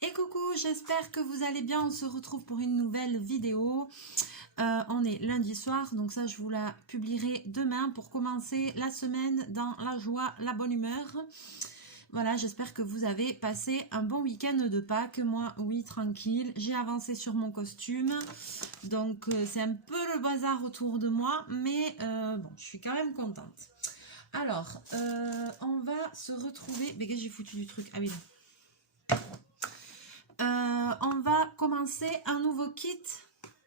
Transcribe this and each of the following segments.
Et coucou, j'espère que vous allez bien. On se retrouve pour une nouvelle vidéo. On est lundi soir, donc ça je vous la publierai demain pour commencer la semaine dans la joie, la bonne humeur. Voilà, j'espère que vous avez passé un bon week-end de Pâques. Moi, oui, tranquille. J'ai avancé sur mon costume, donc c'est un peu le bazar autour de moi, mais bon, je suis quand même contente. Alors, on va se retrouver... Mais qu'est-ce que j'ai foutu du truc? Ah oui, on va commencer un nouveau kit.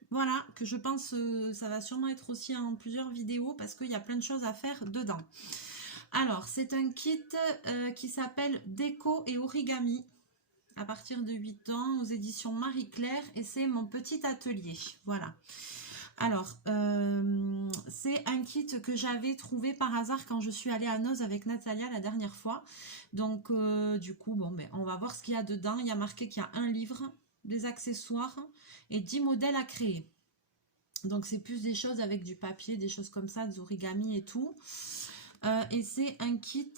Voilà, que je pense ça va sûrement être aussi en plusieurs vidéos parce qu'il y a plein de choses à faire dedans. Alors, c'est un kit qui s'appelle Déco et Origami à partir de 8 ans aux éditions Marie-Claire et c'est mon petit atelier. Voilà. Alors, c'est un kit que j'avais trouvé par hasard quand je suis allée à Noz avec Natalia la dernière fois. Donc, du coup, bon, ben, on va voir ce qu'il y a dedans. Il y a marqué qu'il y a un livre, des accessoires et 10 modèles à créer. Donc, c'est plus des choses avec du papier, des choses comme ça, des origamis et tout. Et c'est un kit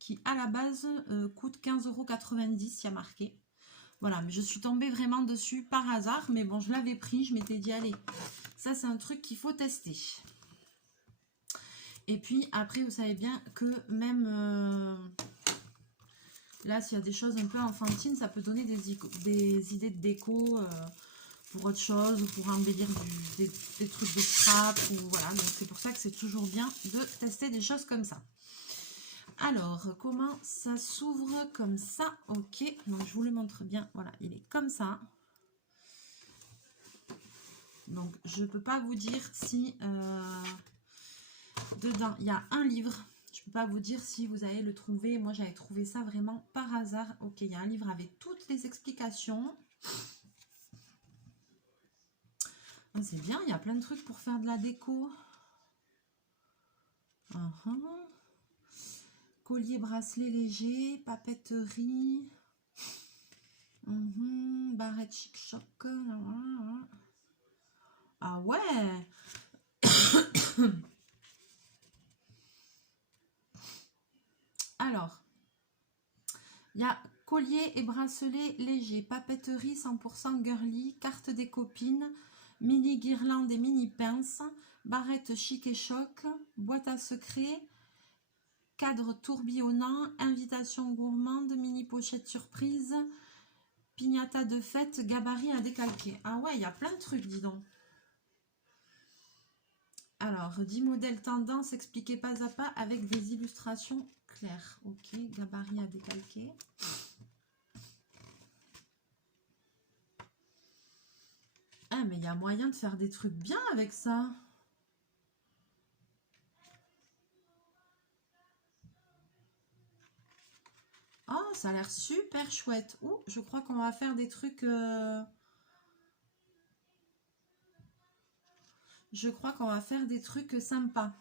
qui, à la base, coûte 15,90 €, il y a marqué. Voilà, mais je suis tombée vraiment dessus par hasard. Mais bon, je l'avais pris, je m'étais dit, allez, ça c'est un truc qu'il faut tester. Et puis après, vous savez bien que même là, s'il y a des choses un peu enfantines, ça peut donner des idées de déco pour autre chose, ou pour embellir des trucs de scrap. Ou voilà, donc c'est pour ça que c'est toujours bien de tester des choses comme ça. Alors, comment ça s'ouvre comme ça? Ok, donc je vous le montre bien. Voilà, il est comme ça. Donc, je ne peux pas vous dire si dedans, il y a un livre. Je ne peux pas vous dire si vous allez le trouver. Moi, j'avais trouvé ça vraiment par hasard. Ok, il y a un livre avec toutes les explications. C'est bien, il y a plein de trucs pour faire de la déco. Collier, bracelet léger, papeterie. Barrette chic-choc. Ah ouais. Alors, il y a collier et bracelet léger, papeterie 100% girly, carte des copines, mini guirlande et mini pince, barrette chic et choc, boîte à secrets, cadre tourbillonnant, invitation gourmande, mini pochette surprise, pignata de fête, gabarit à décalquer. Ah ouais, il y a plein de trucs, dis donc. Alors, 10 modèles tendance expliqués pas à pas avec des illustrations claires. Ok, gabarit à décalquer. Ah, mais il y a moyen de faire des trucs bien avec ça. Oh, ça a l'air super chouette. Ouh, je crois qu'on va faire des trucs... Je crois qu'on va faire des trucs sympas.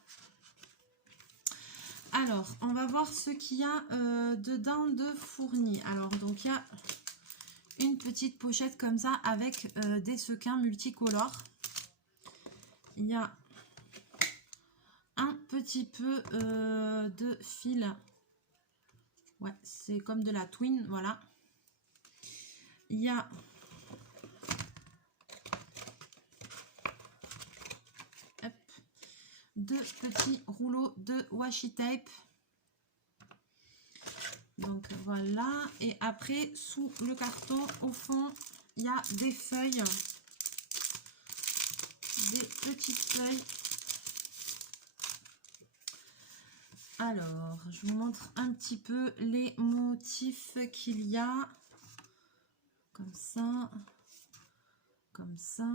Alors, on va voir ce qu'il y a dedans de fourni. Alors, donc, il y a une petite pochette comme ça avec des sequins multicolores. Il y a un petit peu de fil. Ouais, c'est comme de la twine, voilà. Il y a deux petits rouleaux de washi tape. Donc voilà, et après sous le carton au fond il y a des feuilles, des petites feuilles. Alors je vous montre un petit peu les motifs qu'il y a, comme ça, comme ça.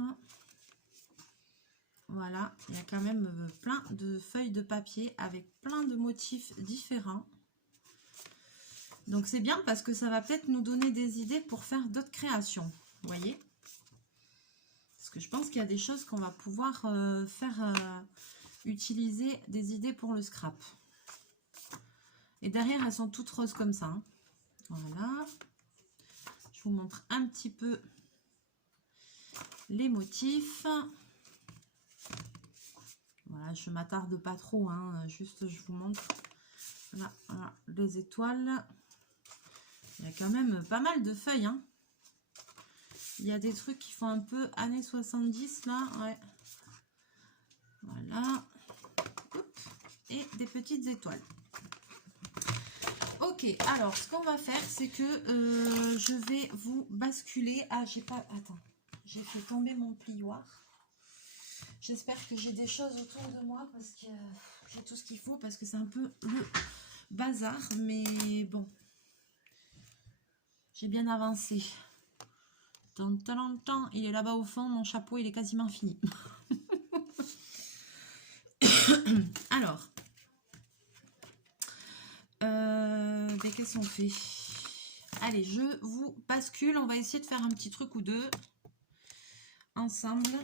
Voilà, il y a quand même plein de feuilles de papier avec plein de motifs différents. Donc c'est bien parce que ça va peut-être nous donner des idées pour faire d'autres créations, vous voyez. Parce que je pense qu'il y a des choses qu'on va pouvoir utiliser des idées pour le scrap. Et derrière, elles sont toutes roses comme ça. Hein. Voilà. Je vous montre un petit peu les motifs. Voilà, je ne m'attarde pas trop, hein, juste je vous montre. Là, voilà, les étoiles. Il y a quand même pas mal de feuilles, hein. Il y a des trucs qui font un peu années 70 là, ouais. Voilà. Et des petites étoiles. Ok, alors ce qu'on va faire, c'est que je vais vous basculer. Ah, j'ai pas. Attends, j'ai fait tomber mon plioir. J'espère que j'ai des choses autour de moi parce que j'ai tout ce qu'il faut, parce que c'est un peu le bazar, mais bon. J'ai bien avancé. Tant, il est là-bas au fond, mon chapeau il est quasiment fini. Alors, qu'est-ce qu'on fait? Allez, je vous bascule. On va essayer de faire un petit truc ou deux ensemble.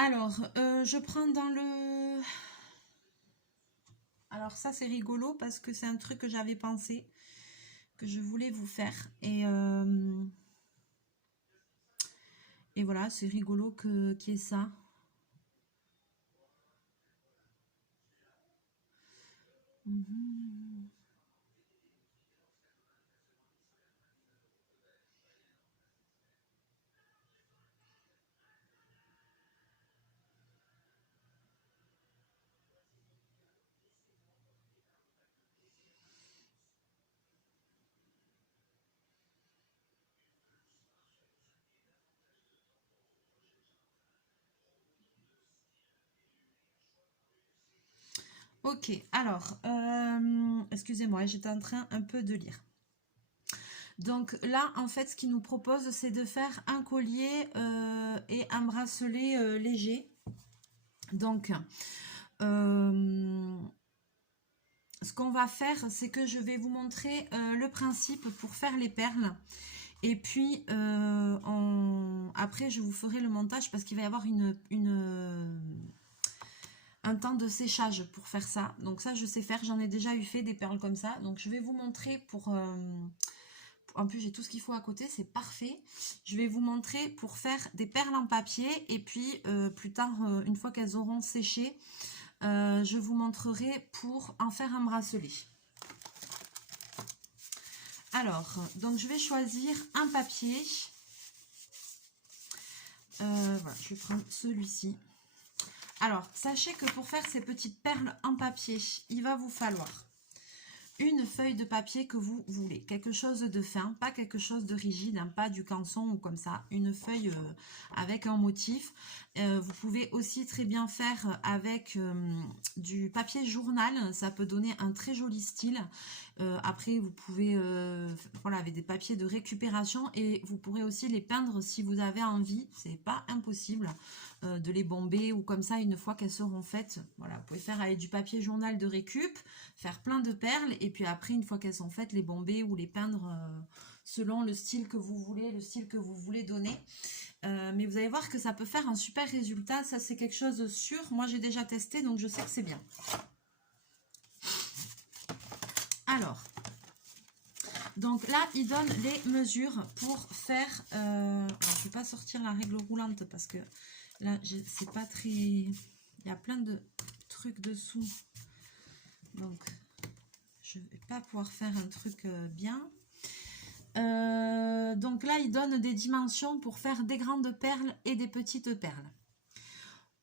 Alors, je prends dans le... Alors ça, c'est rigolo parce que c'est un truc que j'avais pensé, que je voulais vous faire. Et voilà, c'est rigolo qu'il y ait ça. Ok, alors, excusez-moi, j'étais en train un peu de lire. Donc là, en fait, ce qu'il nous propose, c'est de faire un collier et un bracelet léger. Donc, ce qu'on va faire, c'est que je vais vous montrer le principe pour faire les perles. Et puis, après, je vous ferai le montage parce qu'il va y avoir un temps de séchage pour faire ça. Donc ça, je sais faire. J'en ai déjà eu fait des perles comme ça. Donc, je vais vous montrer pour... en plus, j'ai tout ce qu'il faut à côté. C'est parfait. Je vais vous montrer pour faire des perles en papier. Et puis, plus tard, une fois qu'elles auront séché, je vous montrerai pour en faire un bracelet. Alors, donc je vais choisir un papier. Voilà, je vais prendre celui-ci. Alors, sachez que pour faire ces petites perles en papier, il va vous falloir une feuille de papier que vous voulez. Quelque chose de fin, pas quelque chose de rigide, hein, pas du canson ou comme ça. Une feuille avec un motif. Vous pouvez aussi très bien faire avec du papier journal. Ça peut donner un très joli style. Après, vous pouvez, voilà, avec des papiers de récupération. Et vous pourrez aussi les peindre si vous avez envie. C'est pas impossible de les bomber ou comme ça une fois qu'elles seront faites. Voilà, vous pouvez faire avec du papier journal de récup, faire plein de perles et puis après une fois qu'elles sont faites, les bomber ou les peindre selon le style que vous voulez, le style que vous voulez donner. Mais vous allez voir que ça peut faire un super résultat. Ça, c'est quelque chose de sûr. Moi, j'ai déjà testé, donc je sais que c'est bien. Alors, donc là, il donne les mesures pour faire... alors, je ne vais pas sortir la règle roulante parce que là, c'est pas très... Il y a plein de trucs dessous. Donc, je ne vais pas pouvoir faire un truc bien. Donc là, il donne des dimensions pour faire des grandes perles et des petites perles.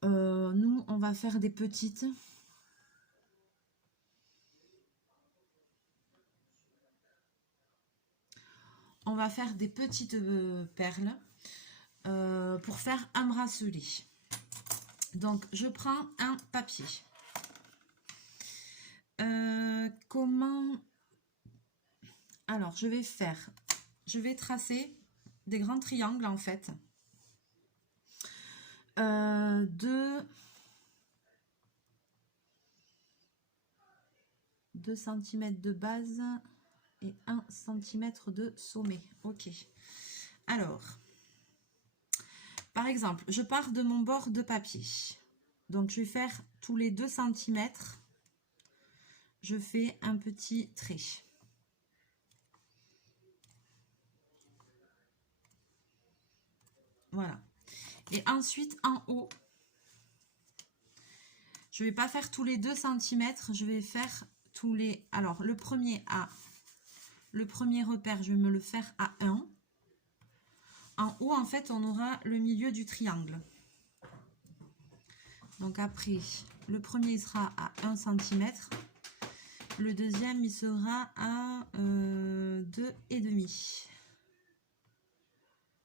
Nous, on va faire des petites. On va faire des petites perles pour faire un bracelet. Donc, je prends un papier. Comment... Alors, je vais tracer des grands triangles en fait. 2 cm de base et 1 cm de sommet. Ok. Alors, par exemple, je pars de mon bord de papier. Donc, je vais faire tous les 2 cm. je fais un petit trait. Voilà. Et ensuite, en haut, je ne vais pas faire tous les 2 cm, je vais faire tous les... Alors, le premier repère, je vais me le faire à 1. En haut, en fait, on aura le milieu du triangle. Donc après, le premier il sera à 1 cm. Le deuxième, il sera à 2,5.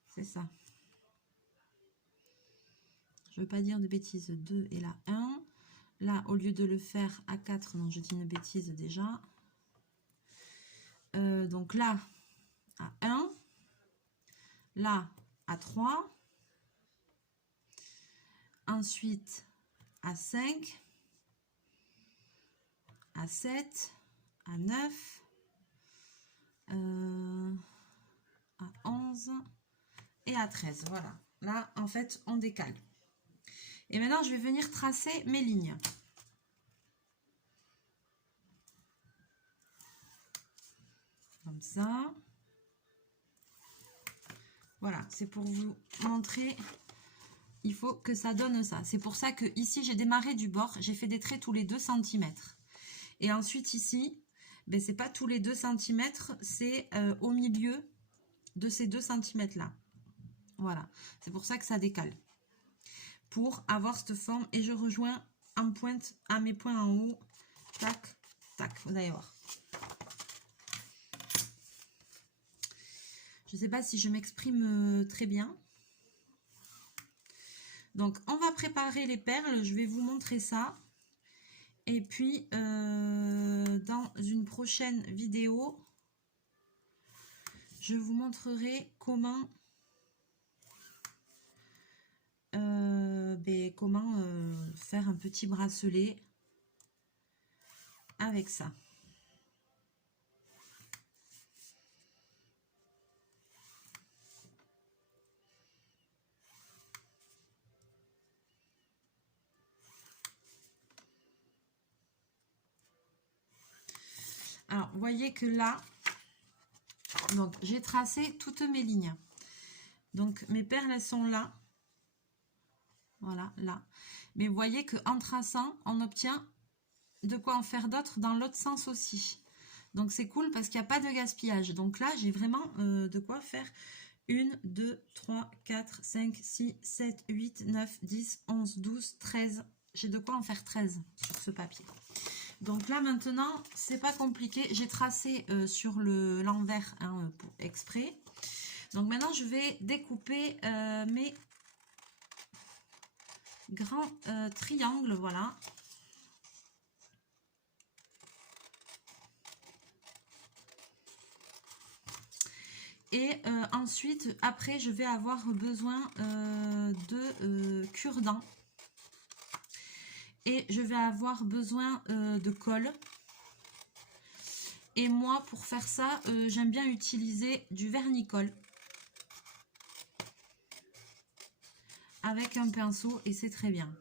C'est ça. Je ne veux pas dire de bêtises. 2 et là 1. Là, au lieu de le faire à 4, non, je dis une bêtise déjà. Donc là, à 1. Là, à 3. Ensuite, à 5. À 7. À 9. À 11. Et à 13. Voilà. Là, en fait, on décale. Et maintenant, je vais venir tracer mes lignes. Comme ça. Voilà, c'est pour vous montrer. Il faut que ça donne ça. C'est pour ça que ici, j'ai démarré du bord. J'ai fait des traits tous les 2 cm. Et ensuite, ici, ben, c'est pas tous les 2 cm, c'est au milieu de ces 2 cm là. Voilà, c'est pour ça que ça décale. Pour avoir cette forme. Et je rejoins en pointe à mes points en haut. Tac, tac, vous allez voir. Je ne sais pas si je m'exprime très bien. Donc, on va préparer les perles. Je vais vous montrer ça. Et puis, dans une prochaine vidéo, je vous montrerai comment faire un petit bracelet avec ça. Alors, vous voyez que là, donc j'ai tracé toutes mes lignes. Donc, mes perles, elles sont là. Voilà, là. Mais vous voyez qu'en traçant, on obtient de quoi en faire d'autres dans l'autre sens aussi. Donc, c'est cool parce qu'il n'y a pas de gaspillage. Donc là, j'ai vraiment de quoi faire 1, 2, 3, 4, 5, 6, 7, 8, 9, 10, 11, 12, 13. J'ai de quoi en faire 13 sur ce papier. Donc là, maintenant, c'est pas compliqué. J'ai tracé sur l'envers pour exprès. Donc maintenant, je vais découper mes grands triangles, voilà. Et ensuite, après, je vais avoir besoin de cure-dents. Et je vais avoir besoin de colle. Et moi, pour faire ça, j'aime bien utiliser du vernis-colle. Avec un pinceau, et c'est très bien.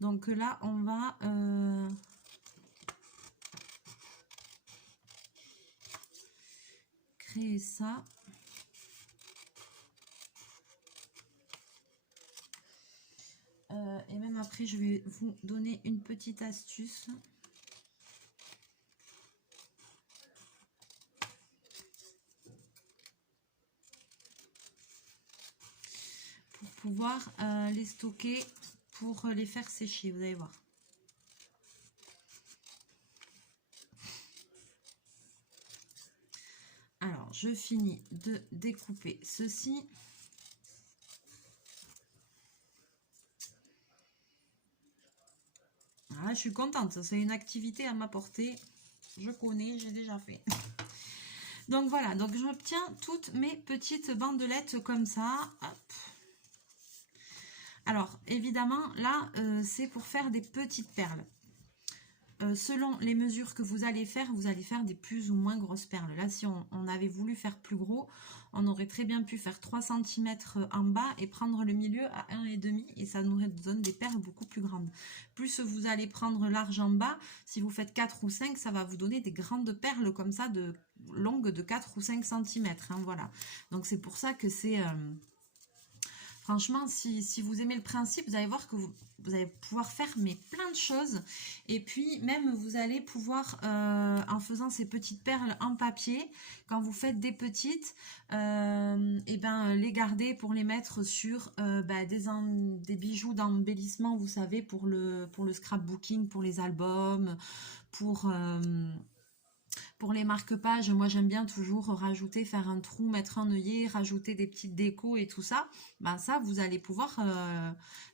Donc là, on va créer ça. Et même après, je vais vous donner une petite astuce. Pour pouvoir les stocker, pour les faire sécher, vous allez voir. Alors, je finis de découper ceci. Ah, je suis contente, c'est une activité à m'apporter. Je connais, j'ai déjà fait. Donc voilà, donc j'obtiens toutes mes petites bandelettes comme ça. Hop. Alors, évidemment, là, c'est pour faire des petites perles. selon les mesures que vous allez faire des plus ou moins grosses perles. Là, si on avait voulu faire plus gros, on aurait très bien pu faire 3 cm en bas et prendre le milieu à 1,5 et ça nous donne des perles beaucoup plus grandes. Plus vous allez prendre large en bas, si vous faites 4 ou 5, ça va vous donner des grandes perles comme ça, longues de 4 ou 5 cm. Hein, voilà. Donc c'est pour ça que c'est... Franchement, si vous aimez le principe, vous allez voir que vous allez pouvoir faire mais plein de choses. Et puis, même, vous allez pouvoir, en faisant ces petites perles en papier, quand vous faites des petites, et ben, les garder pour les mettre sur des bijoux d'embellissement, vous savez, pour le scrapbooking, pour les albums, pour les marque-pages. Moi, j'aime bien toujours rajouter, faire un trou, mettre un œillet, rajouter des petites décos et tout ça. Ben ça, vous allez pouvoir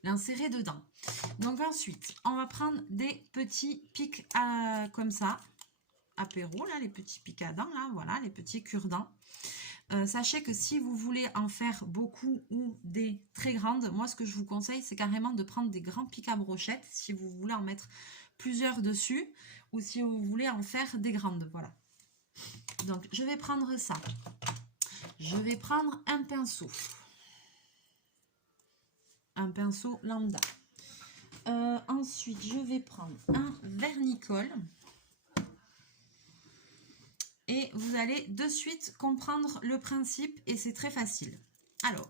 l'insérer dedans. Donc ensuite, on va prendre des petits pics comme ça, apéro, là, les petits pics à dents, là, voilà, les petits cure-dents. Sachez que si vous voulez en faire beaucoup ou des très grandes, moi, ce que je vous conseille, c'est carrément de prendre des grands pics à brochette, si vous voulez en mettre plusieurs dessus, ou si vous voulez en faire des grandes, voilà. Donc, je vais prendre ça. Je vais prendre un pinceau. Un pinceau lambda. Ensuite, je vais prendre un vernicole. Et vous allez de suite comprendre le principe et c'est très facile. Alors,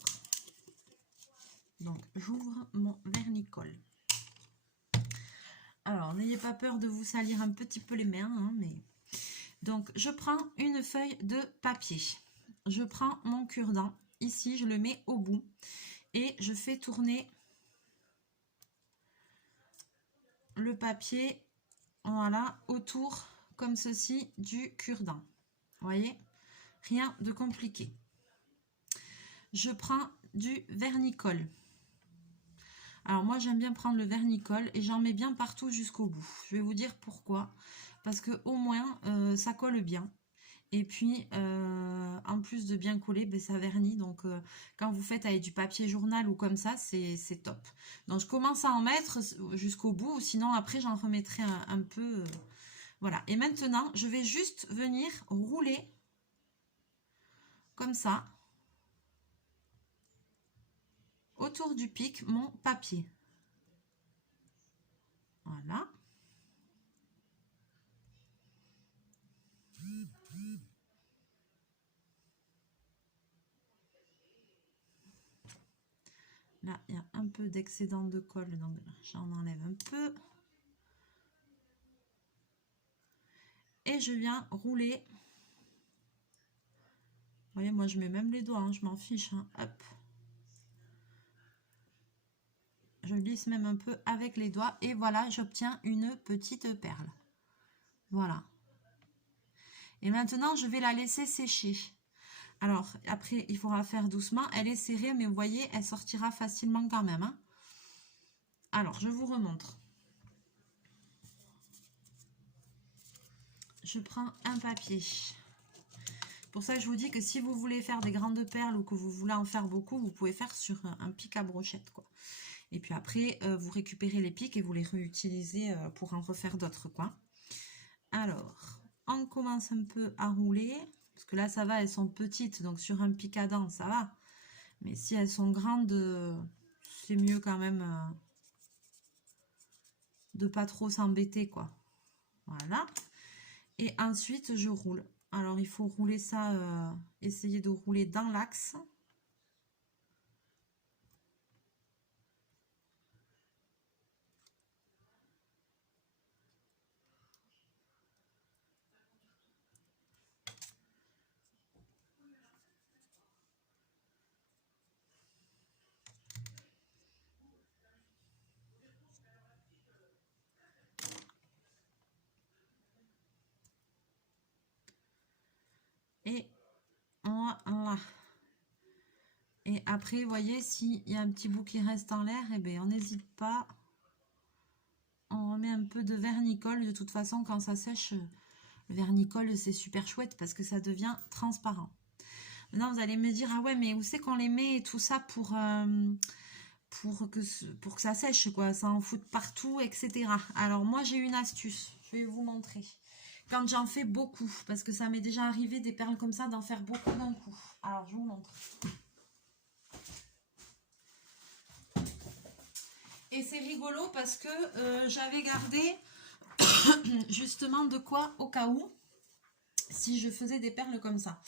donc j'ouvre mon vernicole. Alors, n'ayez pas peur de vous salir un petit peu les mains, hein, mais... Donc, je prends une feuille de papier. Je prends mon cure-dent. Ici, je le mets au bout. Et je fais tourner le papier, voilà, autour, comme ceci, du cure-dent. Vous voyez? Rien de compliqué. Je prends du vernicole. Alors, moi, j'aime bien prendre le vernicole et j'en mets bien partout jusqu'au bout. Je vais vous dire pourquoi. Parce que au moins, ça colle bien. Et puis, en plus de bien coller, ben, ça vernit. Donc, quand vous faites avec du papier journal ou comme ça, c'est top. Donc, je commence à en mettre jusqu'au bout. Sinon, après, j'en remettrai un peu. Voilà. Et maintenant, je vais juste venir rouler comme ça autour du pic mon papier. Voilà. Là, il y a un peu d'excédent de colle, donc j'en enlève un peu. Et je viens rouler. Vous voyez, moi, je mets même les doigts, hein, je m'en fiche. Hein. Hop. Je glisse même un peu avec les doigts. Et voilà, j'obtiens une petite perle. Voilà. Et maintenant, je vais la laisser sécher. Alors, après, il faudra faire doucement. Elle est serrée, mais vous voyez, elle sortira facilement quand même. Hein. Alors, je vous remontre. Je prends un papier. Pour ça, je vous dis que si vous voulez faire des grandes perles ou que vous voulez en faire beaucoup, vous pouvez faire sur un pic à brochette, quoi. Et puis après, vous récupérez les pics et vous les réutilisez pour en refaire d'autres, quoi. Alors, on commence un peu à rouler. Parce que là, ça va, elles sont petites. Donc, sur un pic à dents, ça va. Mais si elles sont grandes, c'est mieux quand même de pas trop s'embêter, quoi. Voilà. Et ensuite, je roule. Alors, il faut rouler ça, essayer de rouler dans l'axe. Et voilà. Et après, vous voyez, s'il y a un petit bout qui reste en l'air, eh bien, on n'hésite pas. On remet un peu de vernicole. De toute façon, quand ça sèche, le vernicole, c'est super chouette parce que ça devient transparent. Maintenant, vous allez me dire, ah ouais, mais où c'est qu'on les met et tout ça pour que ça sèche, quoi, ça en fout partout, etc. Alors, moi, j'ai une astuce. Je vais vous montrer. Quand j'en fais beaucoup, parce que ça m'est déjà arrivé des perles comme ça, d'en faire beaucoup d'un coup. Alors, je vous montre. Et c'est rigolo parce que j'avais gardé justement de quoi au cas où, si je faisais des perles comme ça.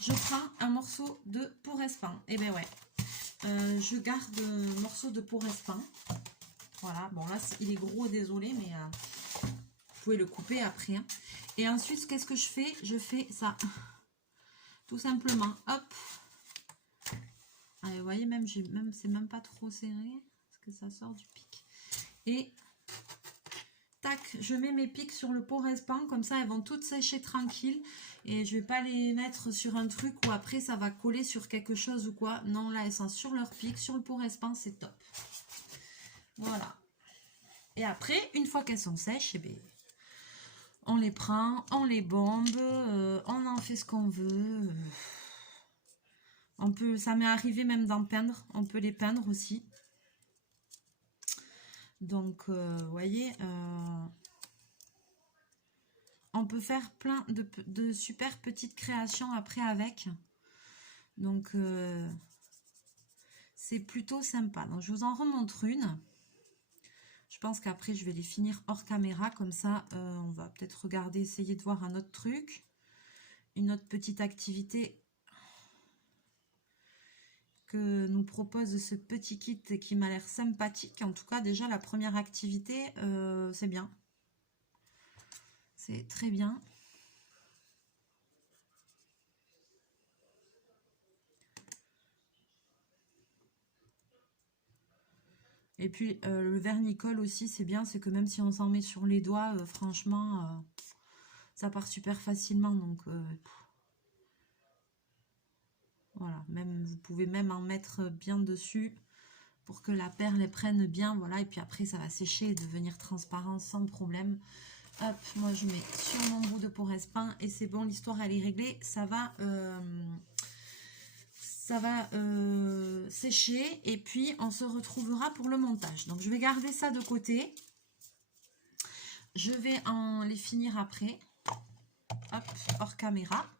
Je prends un morceau de Pour-Espan. Et ben ouais, je garde un morceau de Pour-Espan. Voilà, bon là il est gros, désolé, mais vous pouvez le couper après. Hein. Et ensuite, qu'est-ce que je fais? Je fais ça. Tout simplement, hop. Allez, vous voyez, c'est même pas trop serré, parce que ça sort du pic. Et tac, je mets mes pics sur le Pour-Espan, comme ça elles vont toutes sécher tranquille. Et je vais pas les mettre sur un truc où après ça va coller sur quelque chose ou quoi. Non, là elles sont sur leur pic, sur le Pour-Espan, c'est top. Voilà. Et après, une fois qu'elles sont sèches, eh bien, on les prend, on les bombe, on en fait ce qu'on veut. On peut, ça m'est arrivé même d'en peindre, on peut les peindre aussi. Donc, vous voyez, on peut faire plein de super petites créations après avec. Donc, c'est plutôt sympa. Donc, je vous en remontre une. Je pense qu'après, je vais les finir hors caméra. Comme ça, on va peut-être regarder, essayer de voir un autre truc. Une autre petite activité que nous propose ce petit kit qui m'a l'air sympathique. En tout cas, déjà, la première activité, c'est bien. C'est très bien. Et puis, le vernicole aussi, c'est bien. C'est que même si on s'en met sur les doigts, franchement, ça part super facilement. Donc, voilà. Même, vous pouvez même en mettre bien dessus pour que la perle les prenne bien. Voilà. Et puis après, ça va sécher et devenir transparent sans problème. Hop, moi je mets sur mon bout de Pour-Espan et c'est bon, l'histoire elle est réglée. Ça va sécher et puis on se retrouvera pour le montage. Donc je vais garder ça de côté. Je vais en les finir après. Hop, hors caméra.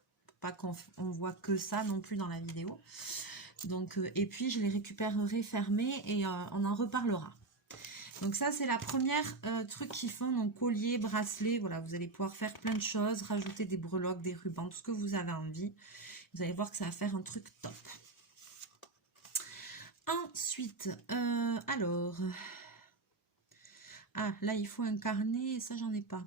Pas qu'on voit que ça non plus dans la vidéo. Donc, et puis je les récupérerai fermés et on en reparlera. Donc ça, c'est la première truc qu'ils font, donc collier, bracelet, voilà, vous allez pouvoir faire plein de choses, rajouter des breloques, des rubans, tout ce que vous avez envie. Vous allez voir que ça va faire un truc top. Ensuite, alors, ah, là, il faut un carnet, et ça, j'en ai pas.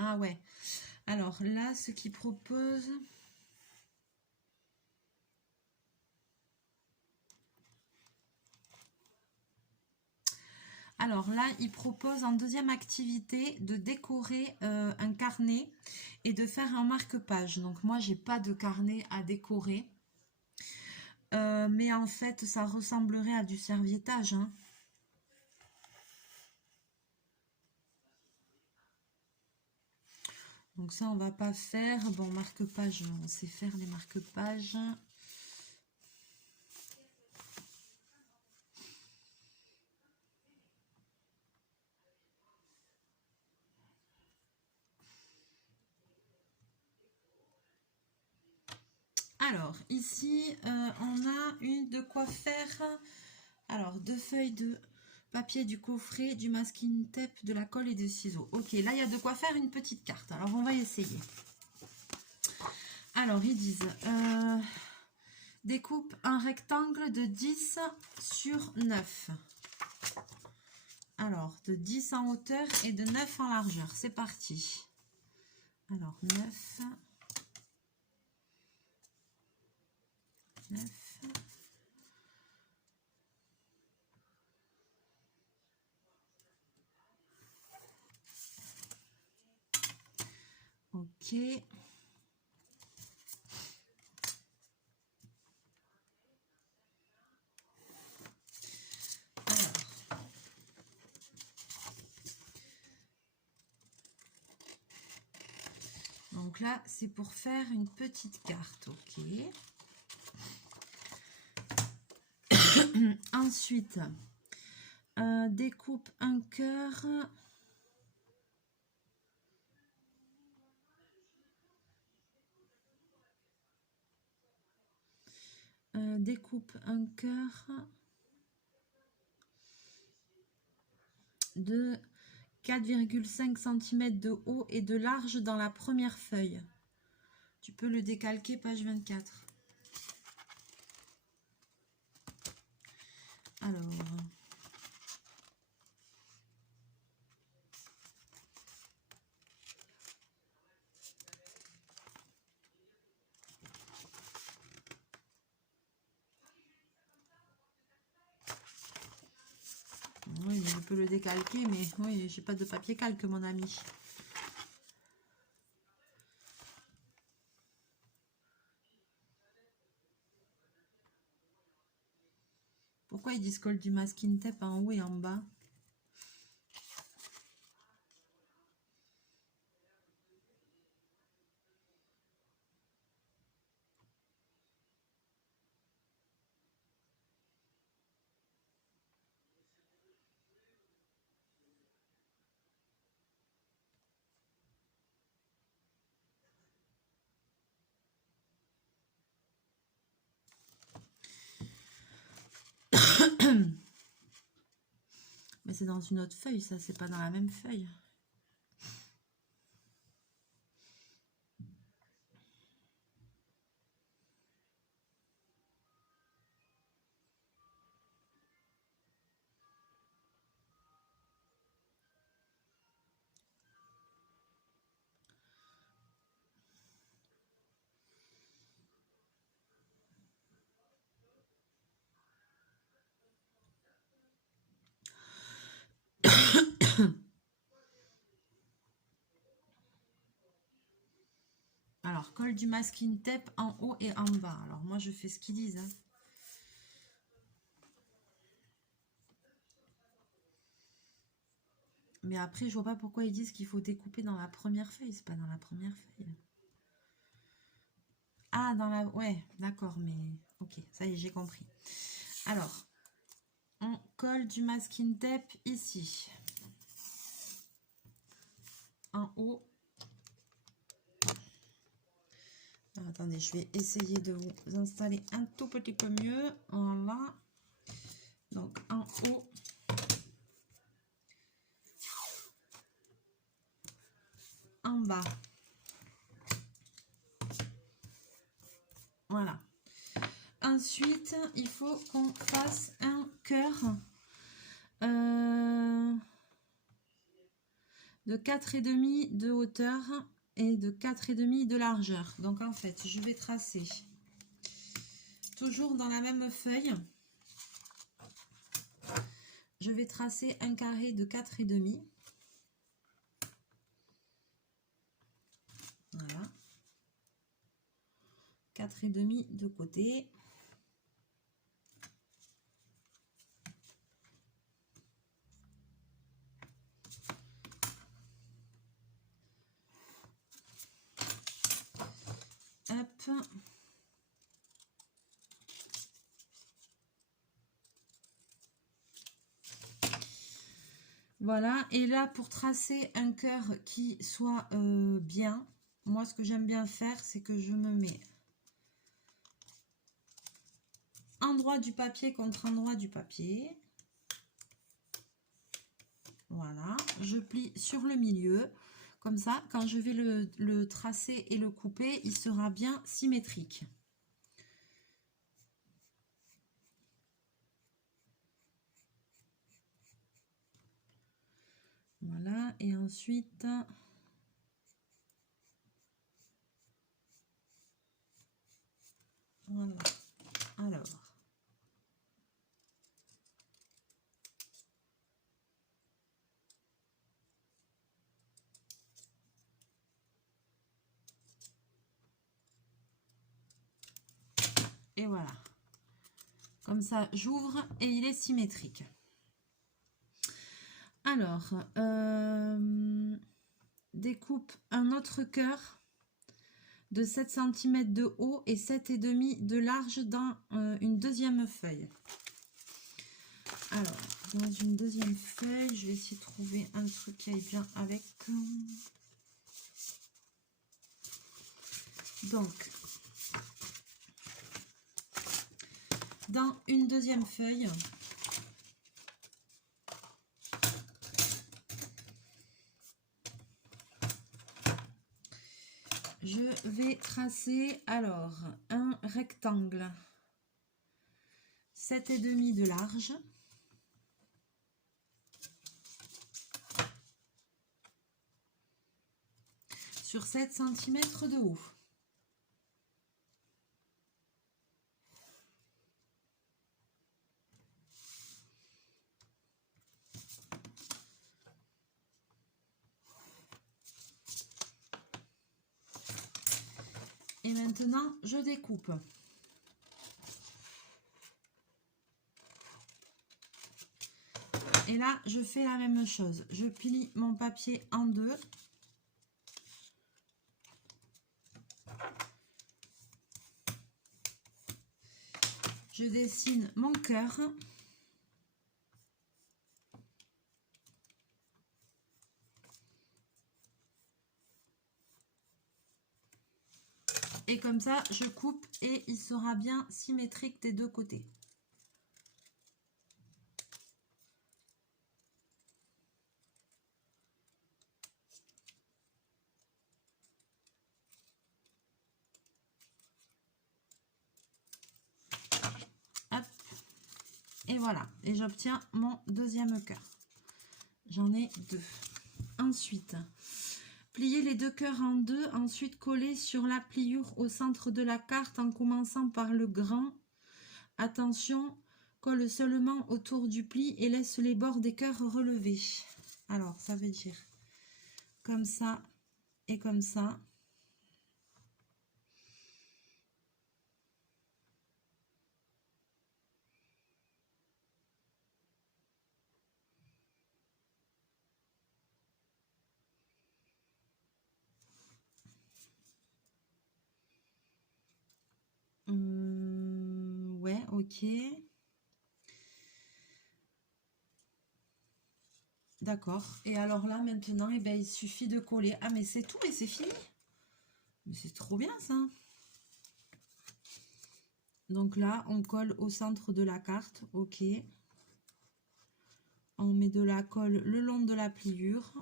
Ah ouais, alors là, ce qu'ils proposent... Alors là, ils proposent en deuxième activité de décorer un carnet et de faire un marque-page. Donc moi, j'ai pas de carnet à décorer. Mais en fait, ça ressemblerait à du serviettage. Hein. Donc ça, on va pas faire. Bon, marque-page, on sait faire les marque-pages. Alors, ici, on a une de quoi faire. Alors, 2 feuilles de papier, du coffret, du masking tape, de la colle et des ciseaux. Ok, là, il y a de quoi faire une petite carte. Alors, on va essayer. Alors, ils disent... découpe un rectangle de 10 sur 9. Alors, de 10 en hauteur et de 9 en largeur. C'est parti. Alors, 9... 9. Ok. Alors, Donc là, c'est pour faire une petite carte, ok. Ensuite, découpe un cœur. Découpe un cœur de 4,5 cm de haut et de large dans la première feuille. Tu peux le décalquer, page 24. Alors... Oui, je peux le décalquer, mais oui, j'ai pas de papier calque, mon ami. Pourquoi ils disent colle du masking tape en haut et en bas? Mais c'est dans une autre feuille, ça, c'est pas dans la même feuille. Alors, colle du masking tape en haut et en bas. Alors, moi, je fais ce qu'ils disent. Hein. Mais après, je vois pas pourquoi ils disent qu'il faut découper dans la première feuille. C'est pas dans la première feuille. Ah, dans la... Ouais, d'accord, mais... Ok, ça y est, j'ai compris. Alors, on colle du masking tape ici. En haut. Alors, attendez, je vais essayer de vous installer un tout petit peu mieux. Voilà. Donc, en haut. En bas. Voilà. Ensuite, il faut qu'on fasse un cœur de 4,5 de hauteur et de 4,5 de largeur. Donc en fait, je vais tracer toujours dans la même feuille. Je vais tracer un carré de 4,5. Voilà. 4,5 de côté. Hop. Voilà, et là pour tracer un cœur qui soit bien, moi ce que j'aime bien faire, c'est que je me mets endroit du papier contre endroit du papier. Voilà, je plie sur le milieu. Comme ça, quand je vais le tracer et le couper, il sera bien symétrique. Voilà, et ensuite... Voilà, alors... Et voilà. Comme ça, j'ouvre et il est symétrique. Alors, découpe un autre cœur de 7 cm de haut et 7,5 de large dans une deuxième feuille. Alors, dans une deuxième feuille, je vais essayer de trouver un truc qui aille bien avec. Donc, dans une deuxième feuille, je vais tracer alors un rectangle 7,5 de large sur 7 cm de haut. Et maintenant, je découpe. Et là, je fais la même chose. Je plie mon papier en deux. Je dessine mon cœur. Et comme ça, je coupe et il sera bien symétrique des deux côtés. Hop. Et voilà. Et j'obtiens mon deuxième cœur. J'en ai deux. Ensuite, plier les deux cœurs en deux. Ensuite, coller sur la pliure au centre de la carte en commençant par le grand. Attention, colle seulement autour du pli et laisse les bords des cœurs relevés. Alors, ça veut dire comme ça et comme ça. Ouais, ok. D'accord. Et alors là, maintenant, eh ben, il suffit de coller. Ah, mais c'est tout et c'est fini. Mais c'est trop bien, ça. Donc là, on colle au centre de la carte. Ok. On met de la colle le long de la pliure.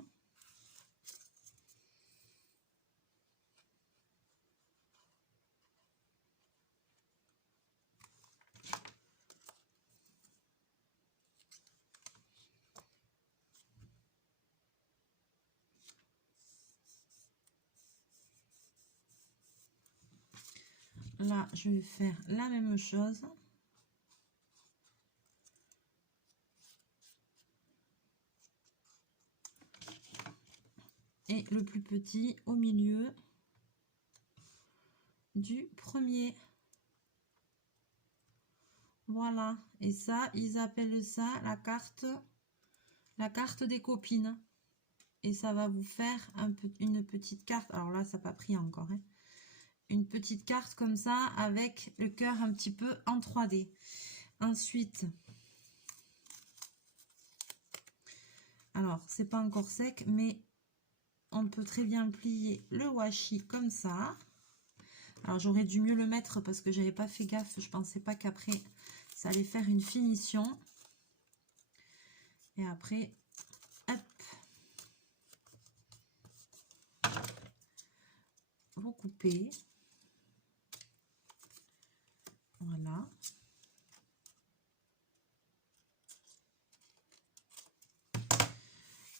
Là, je vais faire la même chose. Et le plus petit au milieu du premier. Voilà. Et ça, ils appellent ça la carte des copines. Et ça va vous faire une petite carte. Alors là, ça n'a pas pris encore. Hein. Une petite carte comme ça avec le cœur un petit peu en 3D. Ensuite, alors c'est pas encore sec, mais on peut très bien plier le washi comme ça. Alors j'aurais dû mieux le mettre parce que j'avais pas fait gaffe. Je pensais pas qu'après ça allait faire une finition. Et après, hop, vous coupez. Voilà.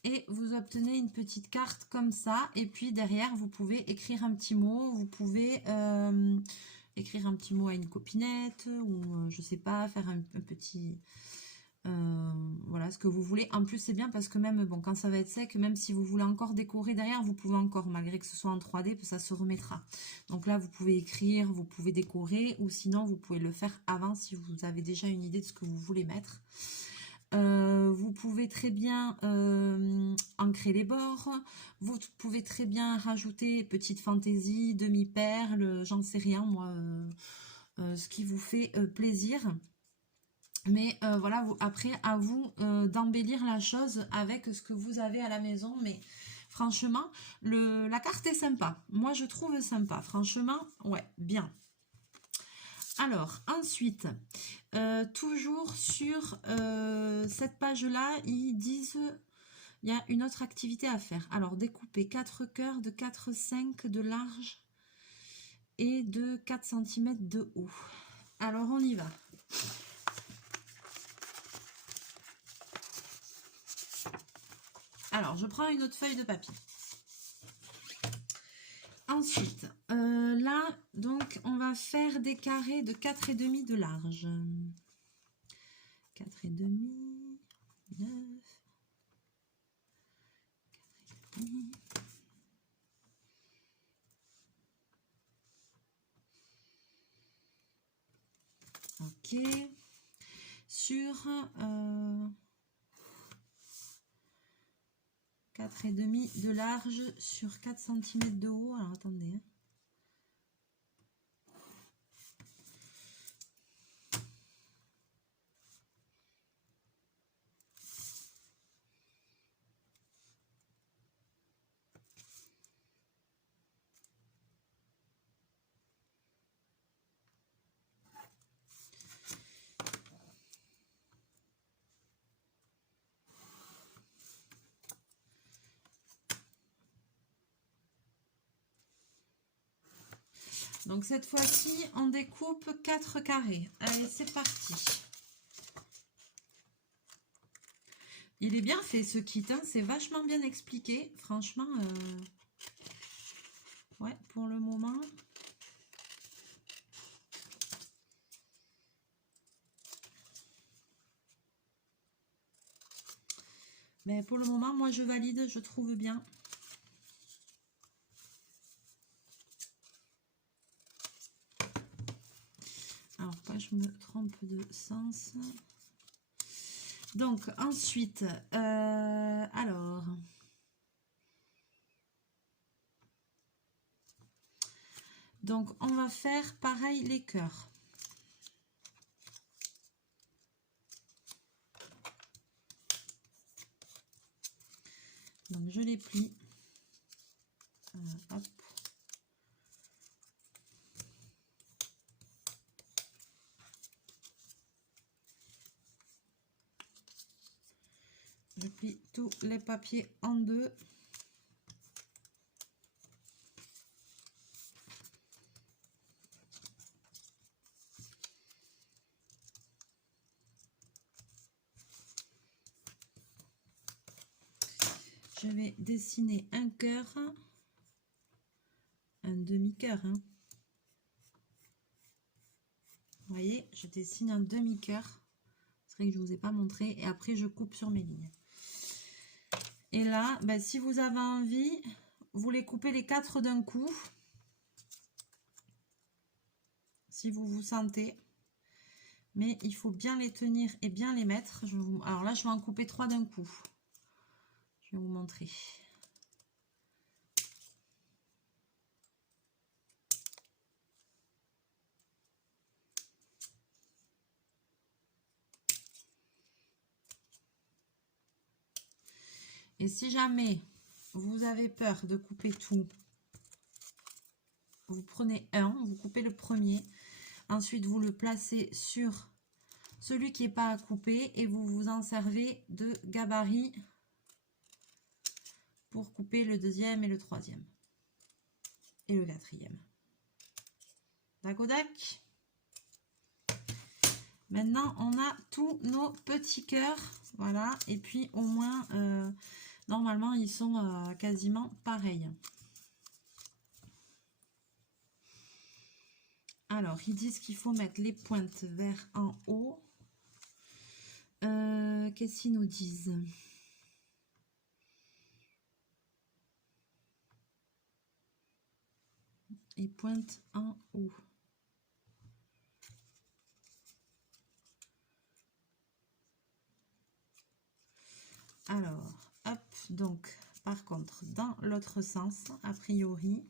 Et vous obtenez une petite carte comme ça. Et puis derrière, vous pouvez écrire un petit mot. Vous pouvez écrire un petit mot à une copinette ou je sais pas, faire un petit... voilà ce que vous voulez. En plus, c'est bien parce que même bon, quand ça va être sec, même si vous voulez encore décorer derrière, vous pouvez encore, malgré que ce soit en 3D, ça se remettra. Donc là, vous pouvez écrire, vous pouvez décorer ou sinon, vous pouvez le faire avant si vous avez déjà une idée de ce que vous voulez mettre. Vous pouvez très bien ancrer les bords. Vous pouvez très bien rajouter petite fantaisie, demi-perle, j'en sais rien moi, ce qui vous fait plaisir. Mais voilà, après, à vous d'embellir la chose avec ce que vous avez à la maison. Mais franchement, la carte est sympa. Moi, je trouve sympa. Franchement, ouais, bien. Alors, ensuite, toujours sur cette page-là, ils disent il y a une autre activité à faire. Alors, découper 4 cœurs de 4,5 de large et de 4 cm de haut. Alors, on y va. Alors, je prends une autre feuille de papier. Ensuite, là, donc, on va faire des carrés de 4,5 de large. 4,5, 9, 4,5. Ok. Sur 4,5 de large sur 4 cm de haut. Alors, attendez. Hein. Donc cette fois-ci, on découpe 4 carrés. Allez, c'est parti. Il est bien fait ce kit, hein, c'est vachement bien expliqué. Franchement, ouais, pour le moment. Mais pour le moment, moi je valide, je trouve bien. Alors, pas je me trompe de sens. Donc, ensuite, alors... Donc, on va faire pareil les cœurs. Donc, je les plie. Hop. Je plie tous les papiers en deux. Je vais dessiner un cœur, un demi-cœur. Hein. Vous voyez, je dessine un demi-cœur. C'est vrai que je ne vous ai pas montré. Et après, je coupe sur mes lignes. Et là, ben, si vous avez envie, vous les coupez les 4 d'un coup. Si vous vous sentez. Mais il faut bien les tenir et bien les mettre. Alors là, je vais en couper 3 d'un coup. Je vais vous montrer. Et si jamais vous avez peur de couper tout, vous prenez un, vous coupez le premier. Ensuite, vous le placez sur celui qui n'est pas à couper et vous vous en servez de gabarit pour couper le deuxième et le troisième. Et le quatrième. D'accord. Maintenant, on a tous nos petits cœurs. Voilà. Et puis, au moins, normalement, ils sont quasiment pareils. Alors, ils disent qu'il faut mettre les pointes vers en haut. Qu'est-ce qu'ils nous disent? Et pointe en haut. Alors, hop, donc, par contre, dans l'autre sens, a priori,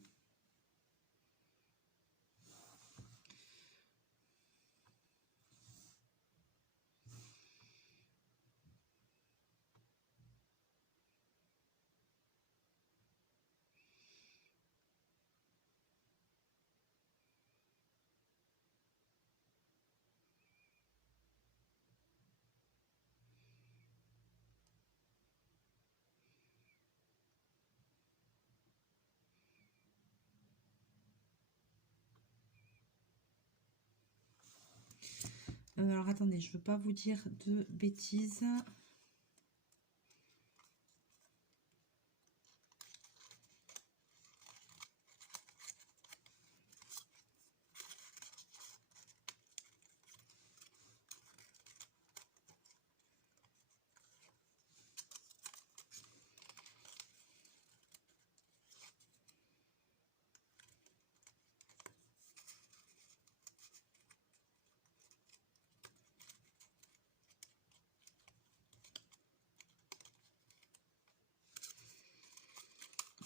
alors attendez, je veux pas vous dire de bêtises.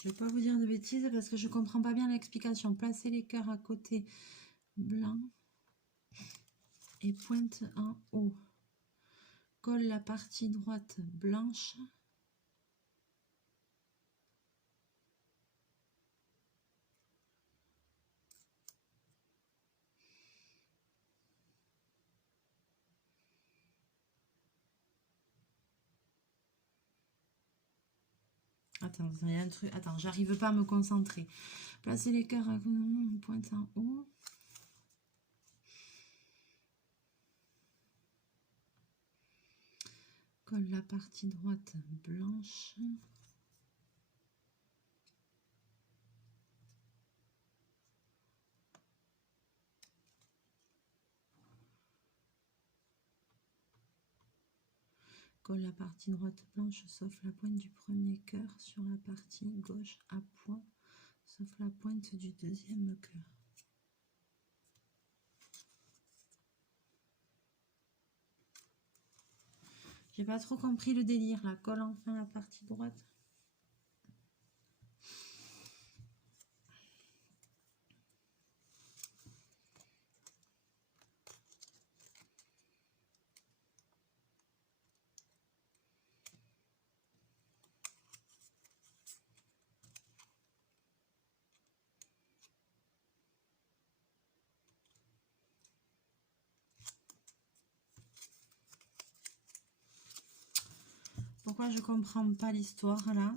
Je vais pas vous dire de bêtises parce que je comprends pas bien l'explication. Placez les cœurs à côté blanc et pointe en haut. Colle la partie droite blanche. Attends, il y a un truc. Attends, j'arrive pas à me concentrer. Placez les cœurs à pointe en haut. Colle la partie droite blanche. Colle la partie droite blanche sauf la pointe du premier cœur sur la partie gauche à point, sauf la pointe du deuxième cœur. J'ai pas trop compris le délire là. Colle enfin la partie droite. Pourquoi je comprends pas l'histoire là?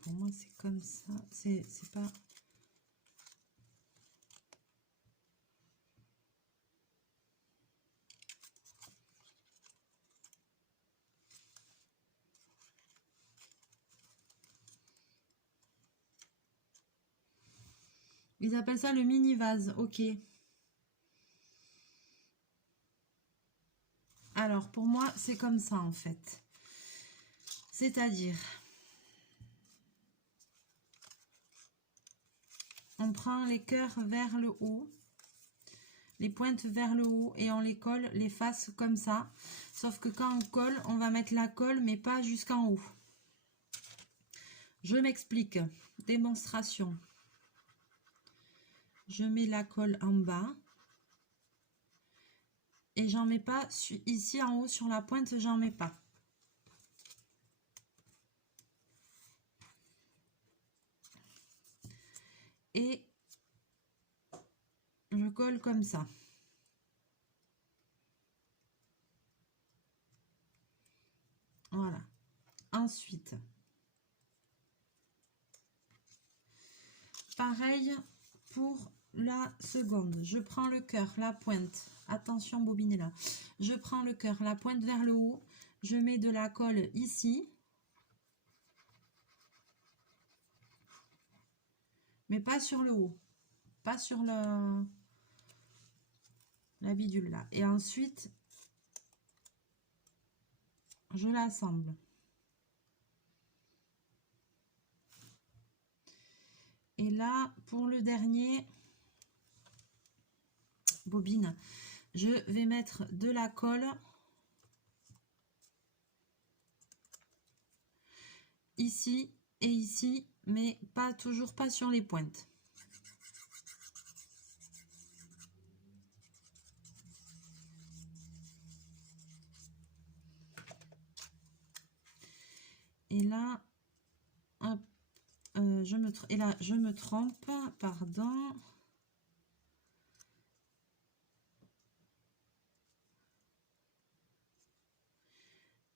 Pour moi c'est comme ça. C'est pas... Ils appellent ça le mini vase. Ok. Alors pour moi c'est comme ça en fait. C'est-à-dire... On prend les cœurs vers le haut, les pointes vers le haut et on les colle les faces comme ça. Sauf que quand on colle, on va mettre la colle mais pas jusqu'en haut. Je m'explique. Démonstration. Je mets la colle en bas et j'en mets pas ici en haut sur la pointe, j'en mets pas. Et je colle comme ça. Voilà. Ensuite, pareil pour la seconde. Je prends le cœur, la pointe. Attention, bobinez là. Je prends le cœur, la pointe vers le haut. Je mets de la colle ici. Mais pas sur le haut. Pas sur la bidule là. Et ensuite, je l'assemble. Et là, pour le dernier, bobine, je vais mettre de la colle ici et ici, mais pas toujours pas sur les pointes. Et là, hop, je me trompe, pardon.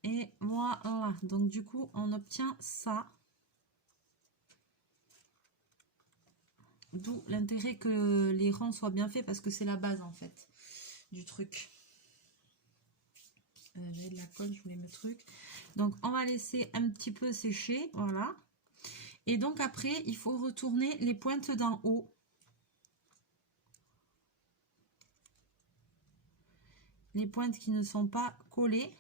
Et voilà, donc du coup, on obtient ça. D'où l'intérêt que les rangs soient bien faits parce que c'est la base en fait du truc. J'ai de la colle, je voulais me truc. Donc on va laisser un petit peu sécher, voilà. Et donc après, il faut retourner les pointes d'en haut. Les pointes qui ne sont pas collées.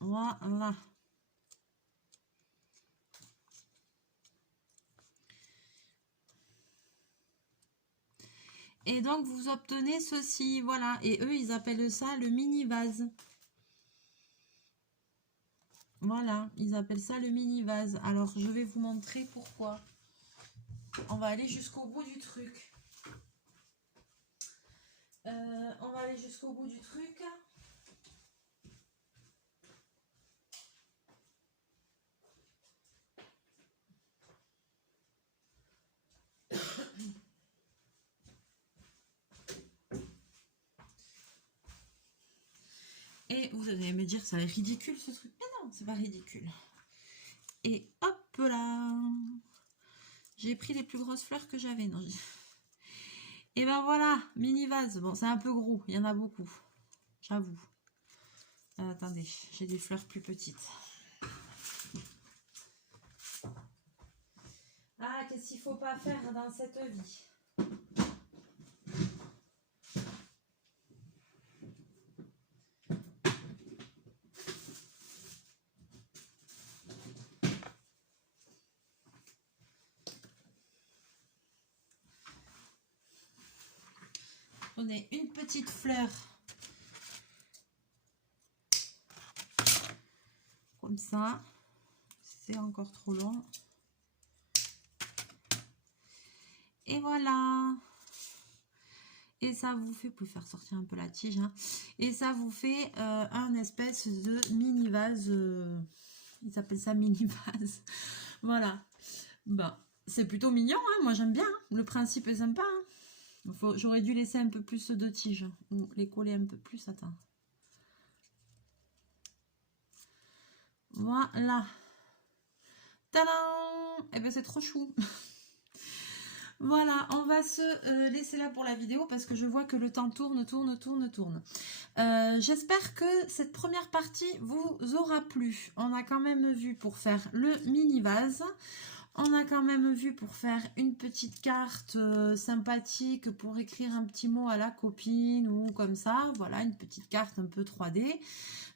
Voilà. Et donc, vous obtenez ceci, voilà. Et eux, ils appellent ça le mini vase. Voilà, ils appellent ça le mini vase. Alors, je vais vous montrer pourquoi. On va aller jusqu'au bout du truc. On va aller jusqu'au bout du truc. Et vous allez me dire, ça est ridicule ce truc. Mais non, c'est pas ridicule. Et hop là. J'ai pris les plus grosses fleurs que j'avais. Non. Et ben voilà, mini vase. Bon, c'est un peu gros, il y en a beaucoup. J'avoue. Attendez, j'ai des fleurs plus petites. Ah, qu'est-ce qu'il faut pas faire dans cette vie? Prenez une petite fleur comme ça. C'est encore trop long. Et voilà. Et ça vous fait, vous pouvez faire sortir un peu la tige, hein, et ça vous fait un espèce de mini vase. Ils appellent ça mini vase. Voilà. Ben, c'est plutôt mignon, hein, moi j'aime bien. Hein. Le principe est sympa. Hein. J'aurais dû laisser un peu plus de tiges ou les coller un peu plus. Attends. Voilà. Tadam! Et ben c'est trop chou. Voilà, on va se laisser là pour la vidéo parce que je vois que le temps tourne. J'espère que cette première partie vous aura plu. On a quand même vu pour faire le mini vase. On a quand même vu pour faire une petite carte sympathique pour écrire un petit mot à la copine ou comme ça. Voilà, une petite carte un peu 3D.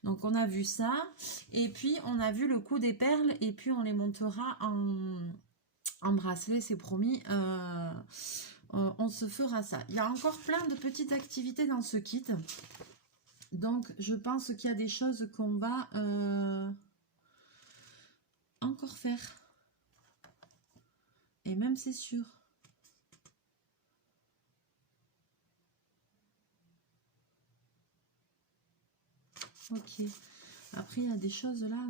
Donc on a vu ça. Et puis on a vu le coup des perles et puis on les montera en bracelet, c'est promis. On se fera ça. Il y a encore plein de petites activités dans ce kit. Donc je pense qu'il y a des choses qu'on va encore faire. Et même c'est sûr. Ok. Après, il y a des choses là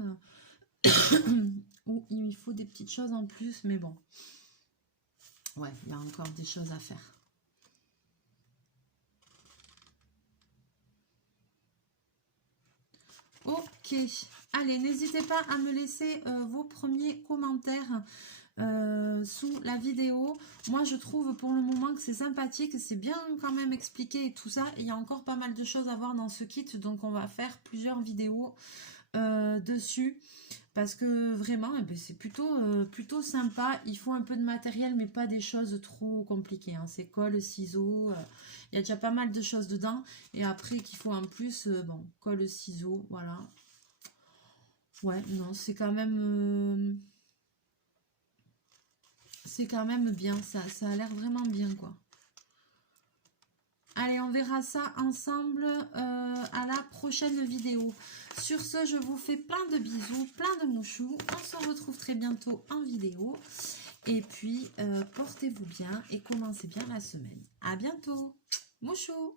où il faut des petites choses en plus. Mais bon. Ouais, il y a encore des choses à faire. Ok. Allez, n'hésitez pas à me laisser vos premiers commentaires sous la vidéo. Moi je trouve pour le moment que c'est sympathique, c'est bien quand même expliqué et tout ça. Il y a encore pas mal de choses à voir dans ce kit, donc on va faire plusieurs vidéos dessus Parce que vraiment, eh ben, c'est plutôt sympa. Il faut un peu de matériel, mais pas des choses trop compliquées, hein. C'est colle, ciseaux. Il y a déjà pas mal de choses dedans. Et après, qu'il faut en plus, bon, colle, ciseaux, voilà. Ouais, non, c'est quand même bien. Ça a l'air vraiment bien, quoi. Allez, on verra ça ensemble à la prochaine vidéo. Sur ce, je vous fais plein de bisous, plein de mouchous. On se retrouve très bientôt en vidéo. Et puis, portez-vous bien et commencez bien la semaine. À bientôt. Mouchou.